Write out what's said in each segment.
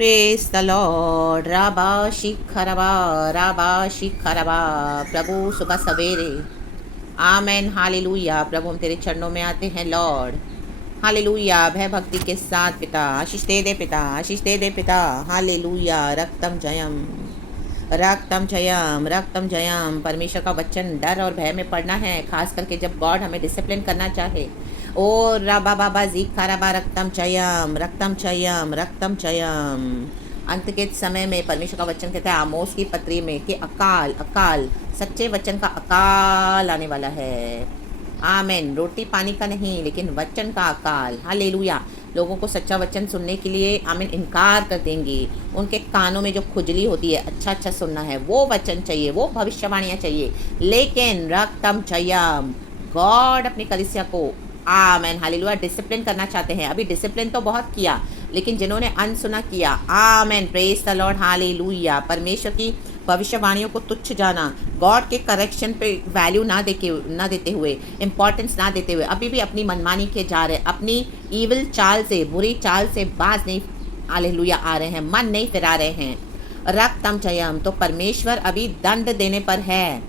Praise the Lord. राबा शिखरबा, राबा शिखरबा। प्रभु सुबह सवेरे आमेन हालेलुया। प्रभु हम तेरे चरणों में आते हैं लॉर्ड। हालेलुया। भय भक्ति के साथ पिता आशीष दे दे, पिता आशीष दे दे पिता। हालेलुया। रक्तम जयम, रक्तम जयम, रक्तम जयम। परमेश्वर का वचन डर और भय में पढ़ना है, खास करके जब गॉड हमें डिसिप्लिन करना चाहे। ओ राबा बाबा जी खाराबा, रक्तम जयम, रक्तम जयम, रक्तम जयम। अंत के समय में परमेश्वर का वचन कहता है आमोस की पत्री में कि अकाल, अकाल, सच्चे वचन का अकाल आने वाला है। आमेन। रोटी पानी का नहीं, लेकिन वचन का अकाल। हालेलुया। लोगों को सच्चा वचन सुनने के लिए आमीन इनकार कर देंगे। उनके कानों में जो खुजली होती है, अच्छा अच्छा सुनना है, वो वचन चाहिए, वो भविष्यवाणियाँ चाहिए। लेकिन रक्तम जयम, गॉड अपनी कलीसिया को आमेन हालेलुया डिसिप्लिन करना चाहते हैं। अभी डिसिप्लिन तो बहुत किया, लेकिन जिन्होंने अनसुना किया, आमेन प्रेज द लॉर्ड हालेलुया। परमेश्वर की भविष्यवाणियों को तुच्छ जाना, गॉड के करेक्शन पे वैल्यू ना देते हुए, इम्पोर्टेंस ना देते हुए अभी भी अपनी मनमानी के जा रहे, अपनी ईविल चाल से, बुरी चाल से बाज नहीं हालेलुया आ रहे हैं, मन नहीं फिरा रहे हैं। रक्तम जयम। तो परमेश्वर अभी दंड देने पर है,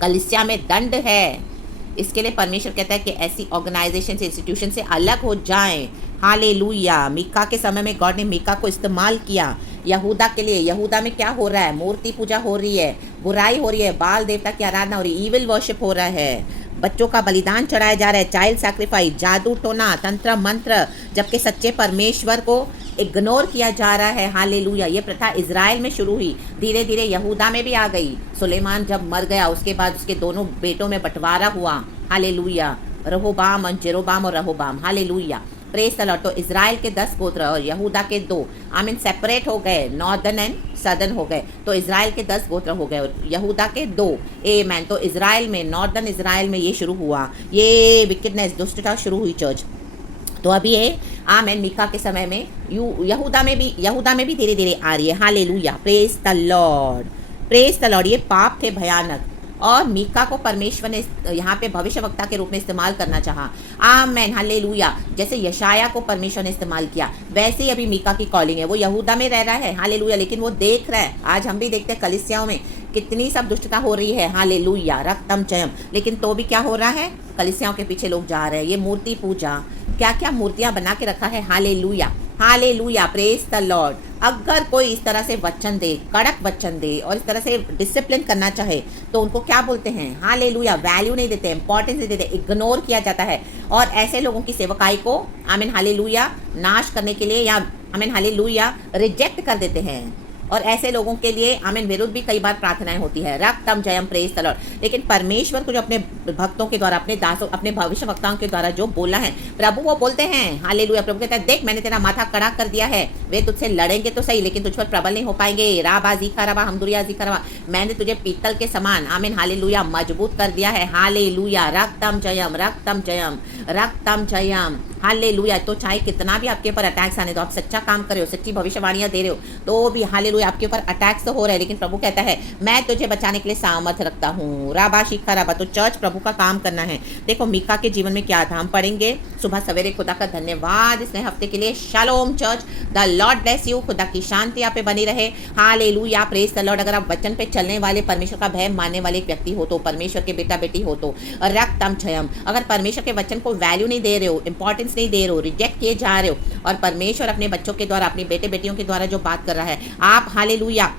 कलीसिया में दंड है। इसके लिए परमेश्वर कहता है कि ऐसी ऑर्गेनाइजेशन से, इंस्टीट्यूशन से अलग हो जाएं। हालेलुया। मीका के समय में गॉड ने मीका को इस्तेमाल किया यहूदा के लिए। यहूदा में क्या हो रहा है? मूर्ति पूजा हो रही है, बुराई हो रही है, बाल देवता की आराधना हो रही है, ईविल वर्शिप हो रहा है, बच्चों का बलिदान चढ़ाया जा रहा है, चाइल्ड सैक्रिफाइस, जादू टोना, तंत्र मंत्र, जबकि सच्चे परमेश्वर को इग्नोर किया जा रहा है। हालेलुया। ये प्रथा इजराइल में शुरू हुई, धीरे धीरे यहूदा में भी आ गई। सुलेमान जब मर गया, उसके बाद उसके दोनों बेटों में बंटवारा हुआ। हालेलुया। रहोबाम और जेरोबाम और Rehoboam. Hallelujah praise the Lord. तो इजराइल के 10 गोत्र और यहूदा के 2 आमीन सेपरेट हो गए, नॉर्दर्न एंड सदर्न हो गए। तो इजराइल के 10 गोत्र हो गए और यहूदा के 2। आमीन। तो इजराइल में, नॉर्दर्न इजराइल में ये शुरू हुआ, ये विकेडनेस, दुष्टता शुरू हुई चर्च। तो अभी ये आमेन मीका के समय में यहूदा में भी धीरे धीरे आ रही है। Hallelujah praise the Lord, praise the Lord. ये पाप थे भयानक, और मीका को परमेश्वर ने यहाँ पे भविष्यवक्ता के रूप में इस्तेमाल करना चाहा। Amen hallelujah. जैसे यशाया को परमेश्वर ने इस्तेमाल किया, वैसे ही अभी मीका की कॉलिंग है। वो यहूदा में रह रहा है, हालेलुया, लेकिन वो देख रहा है। आज हम भी देखते हैं कलीसियाओं में कितनी सब दुष्टता हो रही है। हालेलुया। रक्तम जयम। लेकिन तो भी क्या हो रहा है? कलीसियाओं के पीछे लोग जा रहे हैं। ये मूर्ति पूजा, क्या क्या मूर्तियां बना के रखा है। Hallelujah, hallelujah praise the Lord. अगर कोई इस तरह से वचन दे, कड़क वचन दे और इस तरह से डिसिप्लिन करना चाहे, तो उनको क्या बोलते हैं? हालेलुया। वैल्यू नहीं देते, इंपॉर्टेंस नहीं देते, इग्नोर किया जाता है। और ऐसे लोगों की सेवकाई को आमीन हालेलुया नाश करने के लिए, या आमीन हालेलुया रिजेक्ट कर देते हैं। और ऐसे लोगों के लिए आमीन विरुद्ध भी कई बार प्रार्थनाएं होती है। रक्तम जयम प्रेज द लॉर्ड। लेकिन परमेश्वर को जो अपने भक्तों के द्वारा, अपने दासों, अपने भविष्यवक्ताओं के द्वारा जो बोला है, प्रभु वो बोलते हैं हालेलुया। प्रभु कहता है देख मैंने तेरा माथा कड़ा कर दिया है, वे तुझसे लड़ेंगे तो सही, लेकिन तुझ पर प्रबल नहीं हो पाएंगे। राबा जीखा रबा हमदुरिया जीखा रबा। मैंने तुझे पीतल के समान आमीन हालेलुया मजबूत कर दिया है। हालेलुया। रक्तम जयम, रक्तम जयम, रक्तम जयम। हालेलुया। तो चाहे कितना भी आपके ऊपर अटैक्स आने दो, आप सच्चा काम कर रहे हो, सच्ची भविष्यवाणियां दे रहे हो, तो भी हालेलुया आपके ऊपर अटैक्स तो हो रहे हैं, लेकिन प्रभु कहता है मैं तुझे बचाने के लिए सामर्थ रखता हूँ। राबा शिखा राबा। तो चर्च प्रभु का काम करना है। देखो मीका के जीवन में क्या था, हम पढ़ेंगे सुबह सवेरे। खुदा का धन्यवाद इस नए हफ्ते के लिए। Shalom church, the Lord bless you. खुदा की शांति आप पे बनी रहे। Hallelujah praise the Lord. अगर आप वचन पे चलने वाले, परमेश्वर का भय मानने वाले एक व्यक्ति हो, तो परमेश्वर के बेटा बेटी हो, तो रक्तम जयम। अगर परमेश्वर के वचन को वैल्यू नहीं दे रहे हो, इंपॉर्टेंस नहीं दे रहे हो, रिजेक्ट किए जा रहे हो, और परमेश्वर अपने बच्चों के द्वारा, अपने बेटे बेटियों के द्वारा जो बात कर रहा है, आप हालेलुया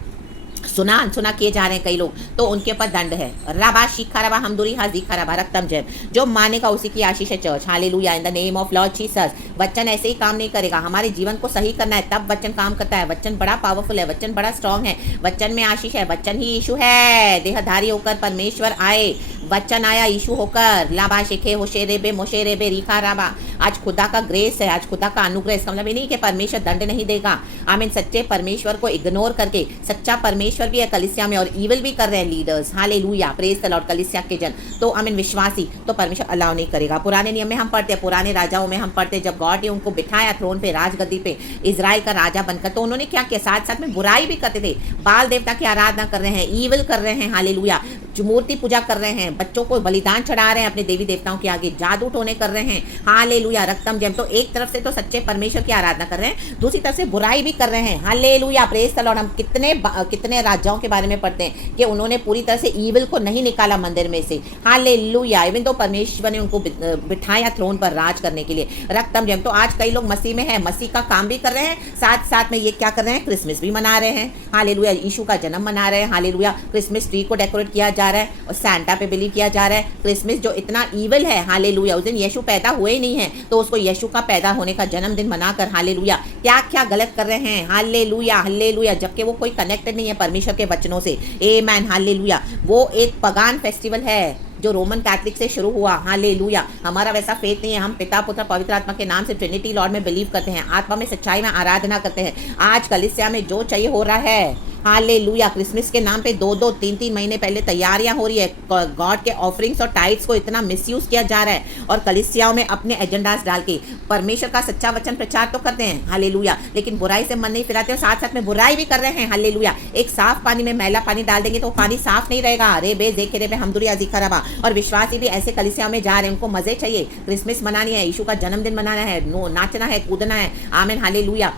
सुना किए जा रहे हैं कई लोग, तो उनके ऊपर दंड है। रबा शिखा रबा हमदुरी हाजीखा रबा। रक्तम जयम। जो मानेगा उसी की आशीष है church. Hallelujah in the name of Lord Jesus. वचन ऐसे ही काम नहीं करेगा, हमारे जीवन को सही करना है तब वचन काम करता है। वचन बड़ा पावरफुल है, वचन बड़ा स्ट्रांग है, वचन में आशीष है, वचन ही यीशु है। देहधारी होकर परमेश्वर आए, वचन आया यीशु होकर। लाबा शिखे होशेरेबे मोशेरेबे रिखा राबा। आज खुदा का ग्रेस है, आज खुदा का अनुग्रह। इसका मतलब ये नहीं कि परमेश्वर दंड नहीं देगा। आमीन। सच्चे परमेश्वर को इग्नोर करके, सच्चा परमेश्वर भी है कलीसिया में और ईविल भी कर रहे हैं leaders. Hallelujah praise the Lord. कलीसिया के जन तो आमीन विश्वासी, तो परमेश्वर अलाउ नहीं करेगा। पुराने नियम में हम पढ़ते हैं, पुराने राजाओं में हम पढ़ते हैं, जब गॉड ने उनको बिठाया थ्रोन पे, राजगद्दी पे, इजराइल का राजा बनकर, तो उन्होंने क्या किया? साथ साथ में बुराई भी करते थे, बाल देवता की आराधना कर रहे हैं, ईविल कर रहे हैं। हालेलुया। जो मूर्ति पूजा कर रहे हैं, बच्चों को बलिदान चढ़ा रहे हैं अपने देवी देवताओं के आगे, जादू टोने कर रहे हैं, हालेलुया, रक्तम जयम। तो एक तरफ से तो सच्चे परमेश्वर की आराधना कर रहे हैं, दूसरी तरफ से बुराई भी कर रहे हैं, हालेलुया, प्रेज द लॉर्ड। हम कितने राजाओं के बारे में पढ़ते हैं कि उन्होंने पूरी तरह से ईविल को नहीं निकाला मंदिर में से, हालेलुया, इवन तो परमेश्वर ने उनको बिठाया थ्रोन पर राज करने के लिए, रक्तम जयम। तो आज कई लोग मसीह में है, मसीह का काम भी कर रहे हैं, साथ साथ में ये क्या कर रहे हैं, क्रिसमस भी मना रहे हैं, हालेलुया, यीशु का जन्म मना रहे हैं, हालेलुया, क्रिसमस ट्री को डेकोरेट किया जा रहा है और सैंटा पे बिलीव किया जा रहा है। क्रिसमस जो इतना ईविल है, हालेलुया, उस दिन यीशु पैदा हुए ही नहीं है, तो उसको यीशु का पैदा होने का जन्मदिन मनाकर, हालेलुया, क्या क्या गलत कर रहे हैं, हालेलुया, हालेलुया, जबकि वो कोई कनेक्टेड नहीं है परमेश्वर के वचनों से, आमेन, हालेलुया। वो एक पगान फेस्टिवल है जो रोमन कैथलिक से शुरू हुआ, हालेलुया। हमारा वैसा फेथ नहीं है, हम पिता पुत्र पवित्र आत्मा के नाम से ट्रिनिटी लॉर्ड में बिलीव करते हैं, आत्मा में सच्चाई में आराधना करते हैं। आज कलीसिया में जो चाहिए हो रहा है, हालेलुया, क्रिसमस के नाम पे 2-2, 3-3 महीने पहले तैयारियां हो रही है, गॉड के ऑफरिंग्स और टाइट्स को इतना मिसयूज किया जा रहा है, और कलीसियाओं में अपने एजेंडास डाल के परमेश्वर का सच्चा वचन प्रचार तो करते हैं, हालेलुया, लेकिन बुराई से मन नहीं फिराते और साथ साथ में बुराई भी कर रहे हैं, हालेलुया। एक साफ पानी में मैला पानी डाल देंगे तो पानी साफ नहीं रहेगा, रे बे देखे रे बे हमदुरिया जिखरबा। और विश्वासी भी ऐसे कलीसियाओं में जा रहे हैं, उनको मजे चाहिए, क्रिसमस मनानी है, यीशु का जन्मदिन मनाना है, नाचना है, कूदना है, आमीन, hallelujah,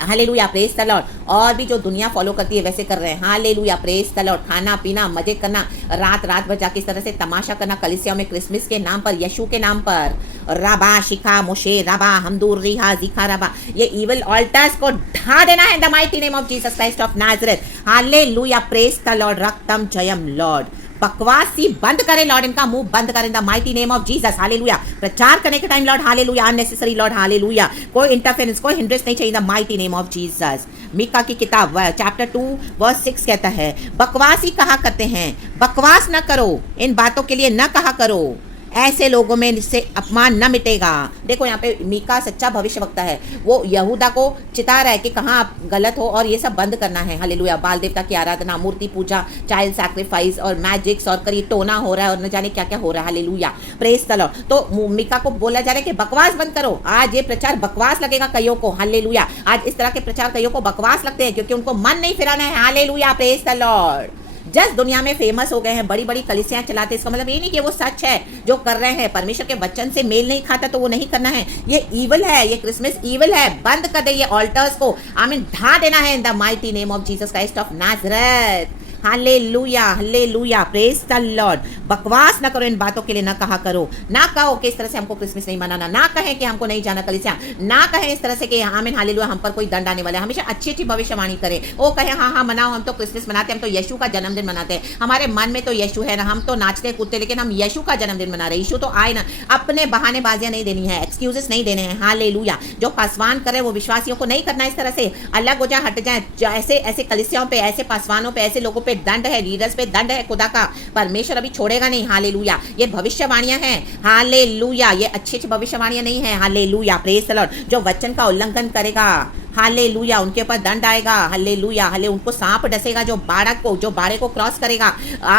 hallelujah, praise the Lord. और भी जो दुनिया फॉलो करती है वैसे कर रहे हैं, हालेलुया, प्रेज द लॉर्ड। खाना पीना मजे करना, रात रात भर जाके इस तरह से तमाशा करना कलीसियाओं में क्रिसमस के नाम पर, यीशु के नाम पर, रबा शिखा मोशे रबा हमदूर रिहा जिखा रबा, ये इविल ऑल्टर्स को ढा देना है the mighty name of Jesus Christ of Nazareth, hallelujah, praise the Lord, रक्तम जयम लॉर्ड। बकवासी बंद करें लॉर्ड, इनका मुंह बंद करें the mighty name of Jesus, hallelujah. प्रचार करने के time Lord, hallelujah, unnecessary Lord, hallelujah, कोई इंटरफेरेंस, कोई हिंड्रेंस नहीं चाहिए the mighty name of Jesus. Micah की किताब चैप्टर 2 वर्स 6 कहता है, बकवासी कहा करते हैं, बकवास न करो, इन बातों के लिए न कहा करो, ऐसे लोगों में इससे अपमान न मिटेगा। देखो यहाँ पे मीका सच्चा भविष्यवक्ता है, वो यहूदा को चिता रहा है कि कहाँ आप गलत हो और ये सब बंद करना है, हालेलुया। बाल देवता की आराधना, मूर्ति पूजा, चाइल्ड सैक्रिफाइस और मैजिक्स और करी टोना हो रहा है और न जाने क्या क्या हो रहा है, हालेलुया, प्रेज द लॉर्ड। तो मीका को बोला जा रहा है कि बकवास बंद करो। आज ये प्रचार बकवास लगेगा कईयों को, हालेलुया। आज इस तरह के प्रचार कईयों को बकवास लगते हैं क्योंकि उनको मन नहीं फिराना है, hallelujah, praise the Lord. Just दुनिया में फेमस हो गए हैं, बड़ी बड़ी कलीसियां चलाते, इसका मतलब ये नहीं कि वो सच है जो कर रहे हैं, परमेश्वर के वचन से मेल नहीं खाता तो वो नहीं करना है, ये ईविल है, ये क्रिसमस ईविल है, बंद कर दे ये ऑल्टर्स को, आमीन, ढा देना है इन the mighty name of Jesus Christ of Nazareth, hallelujah, hallelujah, praise the Lord. बकवास ना करो, इन बातों के लिए ना कहा करो, ना कहो कि इस तरह से हमको क्रिसमस नहीं मनाना, ना कहें कि हमको नहीं जाना कलीसिया, ना कहें इस तरह से कि आमीन, हालेलुया, हम पर कोई दंड आने वाला है। हमेशा अच्छी अच्छी भविष्यवाणी करें, वो कहें हाँ हाँ मनाओ, हम तो क्रिसमस मनाते हैं, हम तो यीशु का जन्मदिन मनाते हैं, हमारे मन में तो यीशु है ना, हम तो नाचते कूदते, लेकिन हम यीशु का जन्मदिन मना रहे हैं। यीशु तो आए ना, अपने बहानेबाजियां नहीं देनी है, एक्सक्यूजेस नहीं देने हैं, हालेलुया। जो पासवान करे वो विश्वासियों को नहीं करना, इस तरह से अलग हो जाए, हट जाए। ऐसे ऐसे कलीसियाओं पे, ऐसे पासवानों पे, ऐसे लोगों पे दंड है, लीडर्स पे दंड है खुदा का, परमेश्वर अभी छोड़ेगा नहीं, हालेलुया। ये भविष्यवाणियां हैं, हालेलुया, ये अच्छी अच्छी भविष्यवाणियां नहीं है, हालेलुया, प्रेज द लॉर्ड। जो वचन का उल्लंघन करेगा, हालेलुया, उनके ऊपर दंड आएगा, हालेलुया, हाले उनको सांप डसेगा, जो बाड़े को क्रॉस करेगा।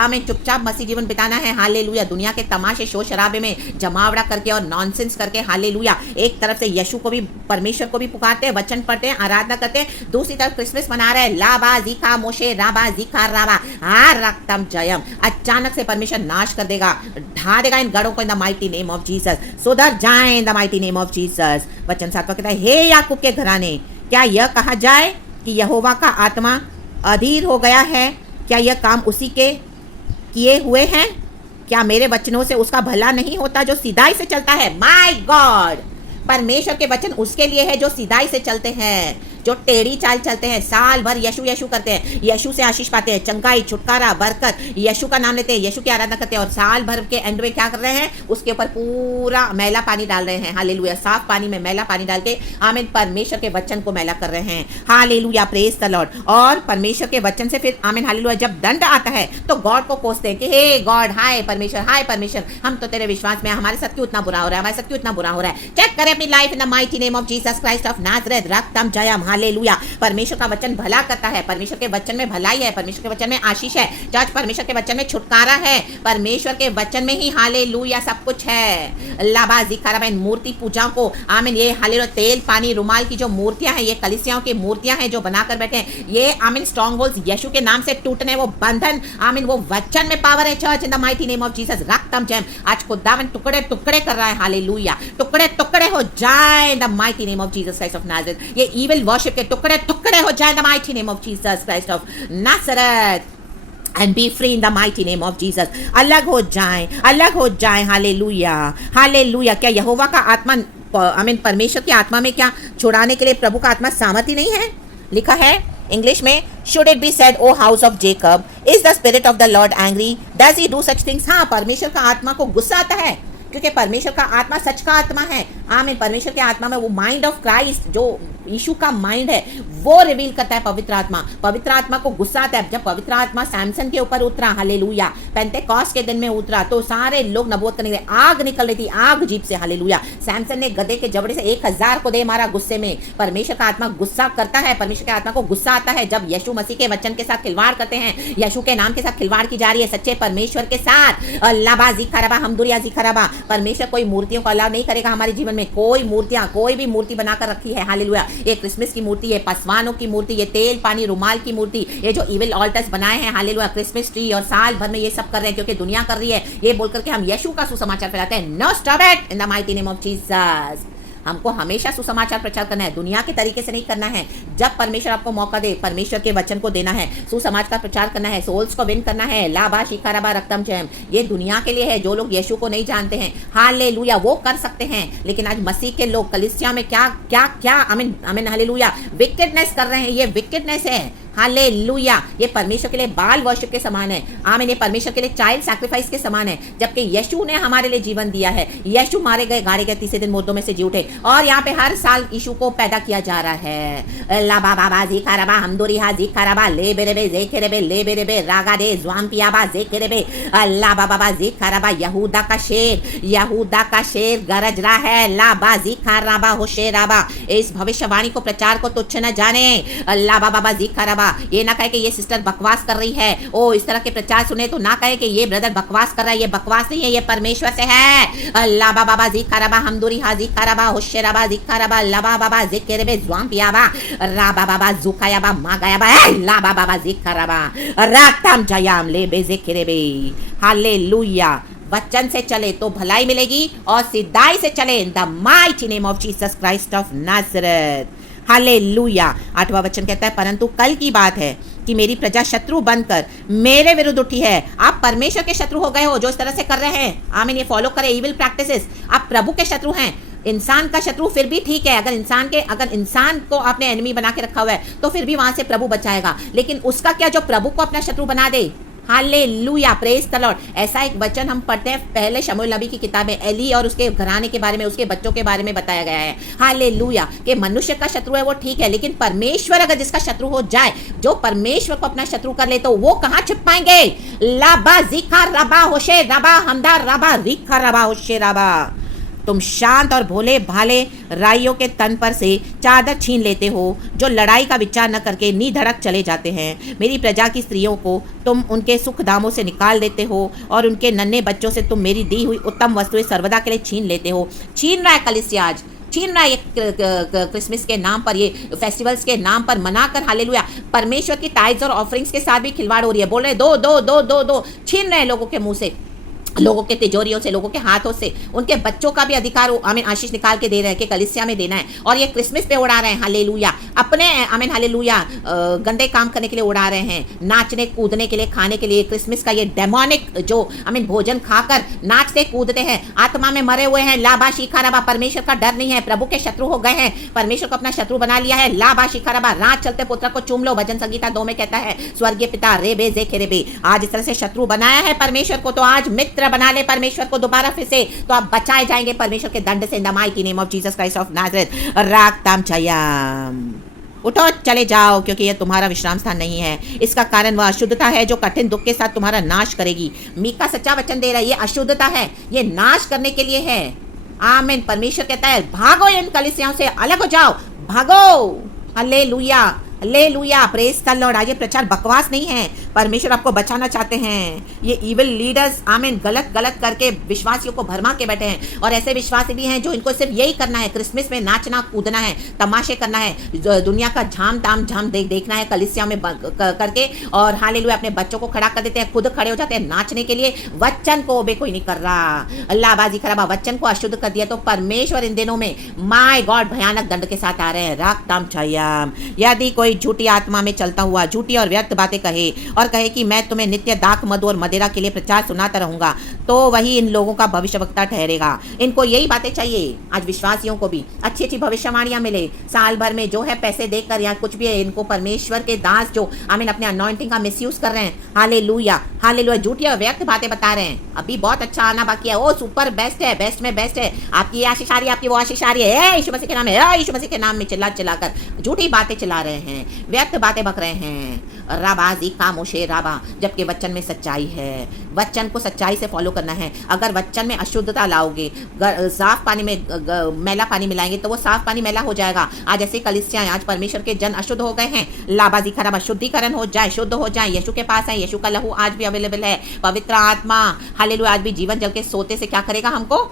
में चुपचाप मसीह जीवन बिताना है, हालेलुया। दुनिया के तमाशे शोर शराबे में जमावड़ा करके और नॉनसेंस करके, हालेलुया, एक तरफ से यीशु को भी, परमेश्वर को भी पुकारते हैं, वचन पढ़ते हैं, आराधना करते हैं, दूसरी तरफ क्रिसमस मना रहे हैं, लाबा जिखा मोशे राबा जिखा राबा, रक्तम जयम। अचानक से परमेश्वर नाश कर देगा, ढा देगा इन गढ़ों को इन the mighty name of Jesus. सुधर जाए इन the mighty name of Jesus. वचन 7 कहता है, हे याकूब के घराने, क्या यह कहा जाए कि यहोवा का आत्मा अधीर हो गया है? क्या यह काम उसी के किए हुए हैं? क्या मेरे वचनों से उसका भला नहीं होता जो सीधाई से चलता है? माय गॉड, परमेश्वर के वचन उसके लिए है जो सीधाई से चलते हैं, जो टेढ़ी चाल चलते हैं, साल भर यीशु यीशु करते हैं, यीशु से आशीष पाते हैं, चंगाई, छुटकारा, बरकत, यीशु का नाम लेते हैं, यीशु की आराधना करते हैं, और साल भर के एंड में क्या कर रहे हैं? उसके ऊपर पूरा मैला पानी डाल रहे हैं, हालेलुया। साफ पानी में मैला पानी डाल के आमीन, परमेश्वर के वचन को मैला कर रहे हैं, हालेलुया, प्रेज द लॉर्ड। और परमेश्वर के वचन से फिर आमीन, हालेलुया, जब दंड आता है तो गॉड को कोसते हैं कि हे गॉड, हाय परमेश्वर, हम तो तेरे विश्वास में, हमारे साथ क्यों इतना बुरा हो रहा है, हमारे साथ क्यों इतना बुरा हो रहा है? चेक करें अपनी life in the mighty name of Jesus Christ of Nazareth, रक्तम जयम, हालेलुया। परमेश्वर का वचन भला करता है, परमेश्वर के वचन में भलाई है, परमेश्वर के वचन में आशीष है, चर्च परमेश्वर के वचन में छुटकारा है, परमेश्वर के वचन में ही हालेलुया सब कुछ है। लाबाजी खराबैन मूर्ति पूजा को आमीन, ये हालेलुया तेल पानी रुमाल की जो मूर्तियां हैं, ये कलीसियाओं की मूर्तियां हैं जो बनाकर बैठे हैं, ये आमीन स्ट्रॉन्ग होल्ड्स यीशु के नाम से टूटने, वो बंधन आमीन, वो वचन में पावर है church in the mighty name of Jesus. रक्तम जैम आज खुदावन टुकड़े टुकड़े कर रहा है हालेलुया, टुकड़े टुकड़े हो जाए इन the mighty name of Jesus Christ of Nazareth. ये इविल वर्शिप के टुकड़े टुकड़े हो जाए इन the mighty name of Jesus Christ of Nazareth and be free in the mighty name of Jesus। अलग हो जाएं हालेलुया हालेलुया। क्या यहोवा का आत्मा आमीन परमेश्वर की आत्मा में क्या छुड़ाने के लिए प्रभु का आत्मा सामर्थ्य नहीं है? लिखा है इंग्लिश में, should it be said O house of Jacob, is the spirit of the Lord angry, does he do such things. हाँ, परमेश्वर का आत्मा को गुस्सा आता है, क्योंकि परमेश्वर का आत्मा सच का आत्मा है। आमीन। परमेश्वर के आत्मा में वो माइंड ऑफ क्राइस्ट जो यीशु का माइंड है वो रिवील करता है पवित्र आत्मा। पवित्र आत्मा को गुस्सा आता है। जब पवित्र आत्मा सैमसन के ऊपर उतरा हालेलुया, पेंटेकोस्ट के दिन में उतरा, तो सारे लोग नबूवत करने लगे, आग निकल रही थी, आग जीप से हालेलुया। सैमसन ने गधे के जबड़े से 1000 को दे मारा गुस्से में। परमेश्वर का आत्मा गुस्सा करता है, परमेश्वर के आत्मा को गुस्सा आता है जब यीशु मसीह के वचन के साथ खिलवाड़ करते हैं, यीशु के नाम के साथ खिलवाड़ की जा रही है, सच्चे परमेश्वर के साथ। अल्लाह जी खराबा हमदुरिया जी खराबा। परमेश्वर कोई मूर्तियों को अलाउ नहीं करेगा हमारे जीवन में। कोई मूर्तियां, कोई भी मूर्ति बनाकर रखी है हालेलुया, ये क्रिसमस की मूर्ति, ये पसवानों की मूर्ति, ये तेल पानी रुमाल की मूर्ति, ये जो इविल ऑल्टर्स बनाए हैं हालेलुया, क्रिसमस ट्री, और साल भर में ये सब कर रहे हैं क्योंकि दुनिया कर रही है, ये बोलकर के हम यीशु का सुसमाचार फैलाते हैं। No stop it in the mighty name of Jesus. हमको हमेशा सुसमाचार प्रचार करना है, दुनिया के तरीके से नहीं करना है। जब परमेश्वर आपको मौका दे, परमेश्वर के वचन को देना है, सुसमाचार का प्रचार करना है, सोल्स को विन करना है। लाबा शिखाराबा रक्तम जयम, ये दुनिया के लिए है। जो लोग यीशु को नहीं जानते हैं हालेलुया वो कर सकते हैं, लेकिन आज मसीह के लोग कलीसिया में क्या क्या क्या आमीन आमीन हालेलुया विकेडनेस कर रहे हैं। ये विकेडनेस है हालेलुया। ये परमेश्वर के लिए बाल वर्शिप के समान है। आमीन। ये परमेश्वर के लिए चाइल्ड सैक्रिफाइस के समान है, जबकि यीशु ने हमारे लिए जीवन दिया है। यीशु मारे गए, गाड़े गए, तीसरे दिन मुर्दों में से जी उठे, और यहाँ पे हर साल यीशु को पैदा किया जा रहा है। अल्लाह बाबा बाजी खराबा हमदुरी हाजी खराबा ले बेरेबे जे केरेबे ले बेरेबे रागा दे ज्वाम पियाबा जे केरेबे। अल्लाह बाबा बाजी खराबा यहूदा का शेर गरज रहा है। ला बाजी खराबा होशेराबा। इस भविष्यवाणी को प्रचार को तुच्छ न जाने। अल्लाह बाबा बाजी खराबा। ये ना कहे कि ये सिस्टर बकवास कर रही है। ओ इस तरह के प्रचार सुने तो ना कहे कि ये ब्रदर बकवास कर रहा है। ये बकवास नहीं है, ये परमेश्वर से है। अल्लाह बाबा बाजी खराबा हमदुरी हाजी खराबा होशेराबा जिखराबा लबा बाबा जिकेरेबे ज्वाम पियाबा राबा बाबा जुकायाबा मागायाबा ला बाबा बाजी खराबा रातम जयाम ले बेजिकेरेबे। हालेलुया। वचन से चले तो भलाई मिलेगी, और सिद्धाई से चले in the mighty name of Jesus Christ of Nazareth. Hallelujah. 8वां वचन कहता है, परंतु कल की बात है कि मेरी प्रजा शत्रु बनकर मेरे विरुद्ध उठी है। आप परमेश्वर के शत्रु हो गए हो जो इस तरह से कर रहे हैं। आमीन। ये फॉलो करें इविल प्रैक्टिसेस। आप प्रभु के शत्रु हैं। इंसान का शत्रु फिर भी ठीक है, अगर इंसान को आपने एनिमी बना के रखा हुआ है तो फिर भी वहां से प्रभु बचाएगा, लेकिन उसका क्या जो प्रभु को अपना शत्रु बना दे। हालेलुया। Praise the Lord. ऐसा एक वचन हम पढ़ते हैं पहले शमूएल नबी की किताब में, एली और उसके घराने के बारे में, उसके बच्चों के बारे में बताया गया है। हालेलुया। कि मनुष्य का शत्रु है वो ठीक है, लेकिन परमेश्वर अगर जिसका शत्रु हो जाए, जो परमेश्वर को अपना शत्रु कर ले, तो वो कहाँ छिप पाएंगे। लाबा जिखा रबा होशे रबा हमदा रबा रिखा रबा होशे रबा। तुम शांत और भोले भाले राइयों के तन पर से चादर छीन लेते हो, जो लड़ाई का विचार न करके निधड़क चले जाते हैं। मेरी प्रजा की स्त्रियों को तुम उनके सुख दामों से निकाल देते हो, और उनके नन्हे बच्चों से तुम मेरी दी हुई उत्तम वस्तुएं सर्वदा के लिए छीन लेते हो। छीन रहा है कलीसिया आज, छीन रहा है। ये क्रिसमस के नाम पर, ये फेस्टिवल्स के नाम पर मनाकर हालेलुया परमेश्वर की टाइड्स और ऑफरिंग्स के साथ भी खिलवाड़ हो रही है। बोल रहे दो दो दो दो दो, छीन रहे हैं लोगों के मुंह से, लोगों के तिजोरियों से, लोगों के हाथों से। उनके बच्चों का भी अधिकार आमीन आशीष निकाल के दे रहे हैं कि कलीसिया में देना है, और ये क्रिसमस पे उड़ा रहे हैं हालेलुया। अपने आमीन हालेलुया गंदे काम करने के लिए उड़ा रहे हैं, नाचने कूदने के लिए, खाने के लिए। क्रिसमस का ये डेमोनिक जो आमीन भोजन खाकर नाचते कूदते हैं, आत्मा में मरे हुए हैं। लाबा शिखाराबा। परमेश्वर का डर नहीं है, प्रभु के शत्रु हो गए हैं, परमेश्वर को अपना शत्रु बना लिया है। लाबा शिखाराबा। रात चलते पुत्र को चूम लो, भजन संगीता 2 में कहता है स्वर्गीय पिता रे बे जे खेरे बे। आज इस तरह से शत्रु बनाया है परमेश्वर को, तो आज मित्र बना ले परमेश्वर को दोबारा फिर से, तो आप बचाए जाएंगे परमेश्वर के दंड से in the mighty name of Jesus Christ of Nazareth. रागताम छयाम। उठो चले जाओ, क्योंकि यह तुम्हारा विश्राम स्थान नहीं है। इसका कारण वह अशुद्धता है जो कठिन दुख के साथ तुम्हारा नाश करेगी। मीका सच्चा वचन दे रहा है, ये अशुद्धता है, ये नाश करने के लिए है। आमीन। परमेश्वर कहता है भागो इन कलीसियाओं से, अलग हो जाओ, भागो। Hallelujah, hallelujah, praise the Lord. आज ये प्रचार बकवास नहीं है, परमेश्वर आपको बचाना चाहते हैं। ये इविल लीडर्स आमीन गलत गलत करके विश्वासियों को भरमा के बैठे हैं, और ऐसे विश्वासी भी हैं जो इनको सिर्फ यही करना है, क्रिसमस में नाचना कूदना है, तमाशे करना है, दुनिया का झाम ताम झाम देखना है कलीसिया में करके, और हालेलुया अपने बच्चों को खड़ा कर देते हैं, खुद खड़े हो जाते हैं नाचने के लिए। वचन को ओबे कोई नहीं कर रहा, अल्लाह बाजी खराबा, वचन को अशुद्ध कर दिया। तो परमेश्वर इन दिनों में माय गॉड भयानक दंड के साथ आ रहे हैं। राम छायाम, यदि कोई झूठी आत्मा में चलता हुआ झूठी और व्यर्थ बातें कहे और कहे कि मैं तुम्हें नित्य दाख मधु और मदिरा के लिए प्रचार सुनाता रहूंगा, तो वही इन लोगों का भविष्यवक्ता ठहरेगा। इनको यही बातें चाहिए। आज विश्वासियों को भी अच्छी अच्छी भविष्यवाणियां मिले, साल भर में जो है पैसे देकर या कुछ भी है, इनको परमेश्वर के दास जो आमीन अपने अनॉइंटिंग का मिसयूज कर रहे हैं, हालेलुया हालेलुया, झूठी और व्यर्थ बातें बता रहे हैं। अभी बहुत अच्छा आना बाकी है, ओ सुपर बेस्ट है, बेस्ट में बेस्ट है, आपकी आशीष आ रही है, आपकी वो आशीष आ रही है, यीशु मसीह के नाम में, यीशु मसीह के नाम में चिल्ला चिल्लाकर झूठी बातें चला रहे हैं, व्यर्थ बातें बक रहे हैं। राबाजी खामोशे राबा, जबकि वचन में सच्चाई है। वचन को सच्चाई से फॉलो करना है। अगर वचन में अशुद्धता लाओगे, साफ पानी में मैला पानी मिलाएंगे तो वो साफ पानी मैला हो जाएगा। आज ऐसे कलीसियां, आज परमेश्वर के जन अशुद्ध हो गए हैं। लाबाजी खराबा, शुद्धिकरण हो जाए, शुद्ध हो जाए, यीशु के पास है, यीशु का लहू आज भी अवेलेबल है। पवित्र आत्मा हालेलुया आज भी जीवन जल के सोते से क्या करेगा हमको,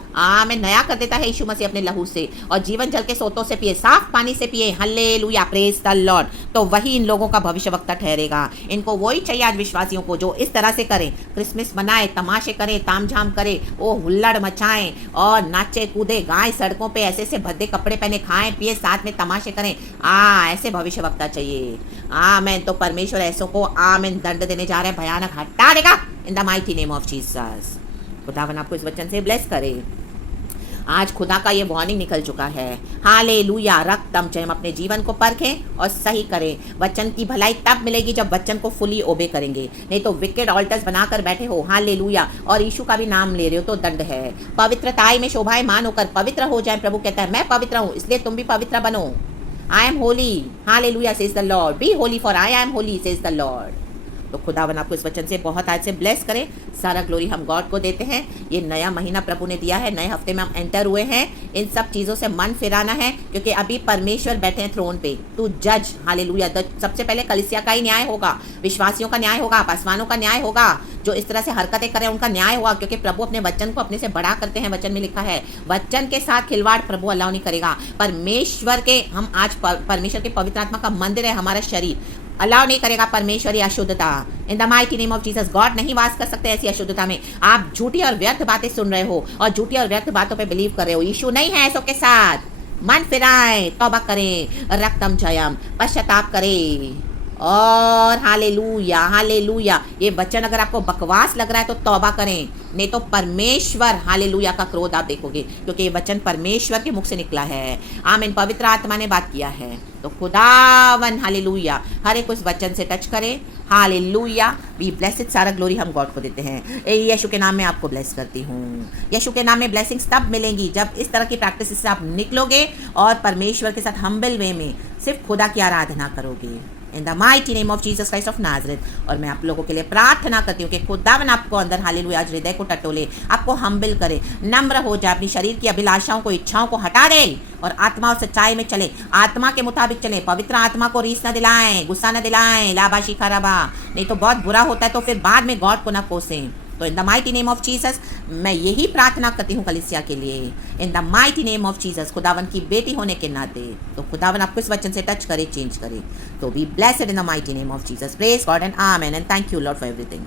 मैं नया कर देता है यीशु मसीह अपने लहू से, और जीवन जल के सोतों से पिए, साफ पानी से पिए। Hallelujah, praise the Lord. तो वही इन लोगों का भविष्यवक्ता ठहरेगा। इनको वही चाहिए आज विश्वासियों को जो इस तरह से करें, क्रिसमस मनाए, तमाशे करें, तामझाम करे, ओ हुल्लड़ मचाएं और नाचे कूदे, गाएं सड़कों पे, ऐसे से भद्दे कपड़े पहने, खाएं पिए, साथ में तमाशे करें। ऐसे भविष्यवक्ता चाहिए। आमेन। तो परमेश्वर ऐसों को आमेन दंड देने जा रहे हैं, भयानक हटा देगा इन the mighty name of Jesus. खुदावन आपको इस वचन से ब्लेस करे। आज खुदा का ये वार्निंग निकल चुका है। हालेलुया, रक्तम चय हम अपने जीवन को परखें और सही करें। वचन की भलाई तब मिलेगी जब वचन को फुली ओबे करेंगे, नहीं तो विकेड ऑल्टर्स बनाकर बैठे हो, हालेलुया, और यीशु का भी नाम ले रहे हो तो दंड है। पवित्रताई में शोभायमान होकर पवित्र हो जाए। प्रभु कहता है मैं पवित्र हूँ, इसलिए तुम भी पवित्र बनो। I am holy, hallelujah says the Lord, be holy for I am holy says the Lord. तो खुदावन आपको इस वचन से बहुत आज से ब्लेस करें। सारा ग्लोरी हम गॉड को देते हैं। ये नया महीना प्रभु ने दिया है, नए हफ्ते में हम एंटर हुए हैं। इन सब चीज़ों से मन फिराना है, क्योंकि अभी परमेश्वर बैठे हैं थ्रोन पे टू जज। हालेलुया। सबसे पहले कलीसिया का ही न्याय होगा, विश्वासियों का न्याय होगा, पासवानों का न्याय होगा, जो इस तरह से हरकतें करें उनका न्याय होगा, क्योंकि प्रभु अपने वचन को अपने से बड़ा करते हैं। वचन में लिखा है वचन के साथ खिलवाड़ प्रभु अलाउ नहीं करेगा। परमेश्वर के हम आज परमेश्वर के पवित्र आत्मा का मंदिर है, हमारा शरीर अलाउ नहीं करेगा परमेश्वरी अशुद्धता। इन the mighty name of Jesus, God नहीं वास कर सकते ऐसी अशुद्धता में। आप झूठी और व्यर्थ बातें सुन रहे हो और झूठी और व्यर्थ बातों पे बिलीव कर रहे हो। यीशु नहीं है ऐसों के साथ। मन फिराएं, तौबा करें, रक्तम जयम, पश्चाताप करें, और हालेलुया हालेलुया। ये वचन अगर आपको बकवास लग रहा है तो तौबा करें, नहीं तो परमेश्वर हालेलुया का क्रोध आप देखोगे, क्योंकि ये वचन परमेश्वर के मुख से निकला है। आमीन। पवित्र आत्मा ने बात किया है। तो खुदावन हालेलुया हर एक उस वचन से टच करें। Hallelujah, we blessed. सारा ग्लोरी हम गॉड को देते हैं। यीशु के नाम में आपको ब्लेस करती हूँ। यीशु के नाम में ब्लेसिंग्स तब मिलेंगी जब इस तरह की प्रैक्टिस से आप निकलोगे और परमेश्वर के साथ हम्बल वे में सिर्फ खुदा की आराधना करोगे। इन the mighty name of Jesus Christ of Nazareth. और मैं आप लोगों के लिए प्रार्थना करती हूँ कि खुदावन आपको अंदर हालेलुया आज हृदय को टटोले, आपको हम्बल करे, नम्र हो जाए, अपनी शरीर की अभिलाषाओं को, इच्छाओं को हटा दे और आत्मा और सच्चाई में चले, आत्मा के मुताबिक चले। पवित्र आत्मा को रीस न दिलाएं, गुस्सा न दिलाएं, लाबाशी खराबा, नहीं तो बहुत बुरा होता है, तो फिर बाद में गॉड को न कोसें। तो इन the mighty name of Jesus मैं यही प्रार्थना करती हूँ कलीसिया के लिए। इन the mighty name of Jesus, खुदावन की बेटी होने के नाते, तो खुदावन आपको इस वचन से टच करे, चेंज करे। तो be blessed in the mighty name of Jesus. Praise God and amen and thank you Lord for everything.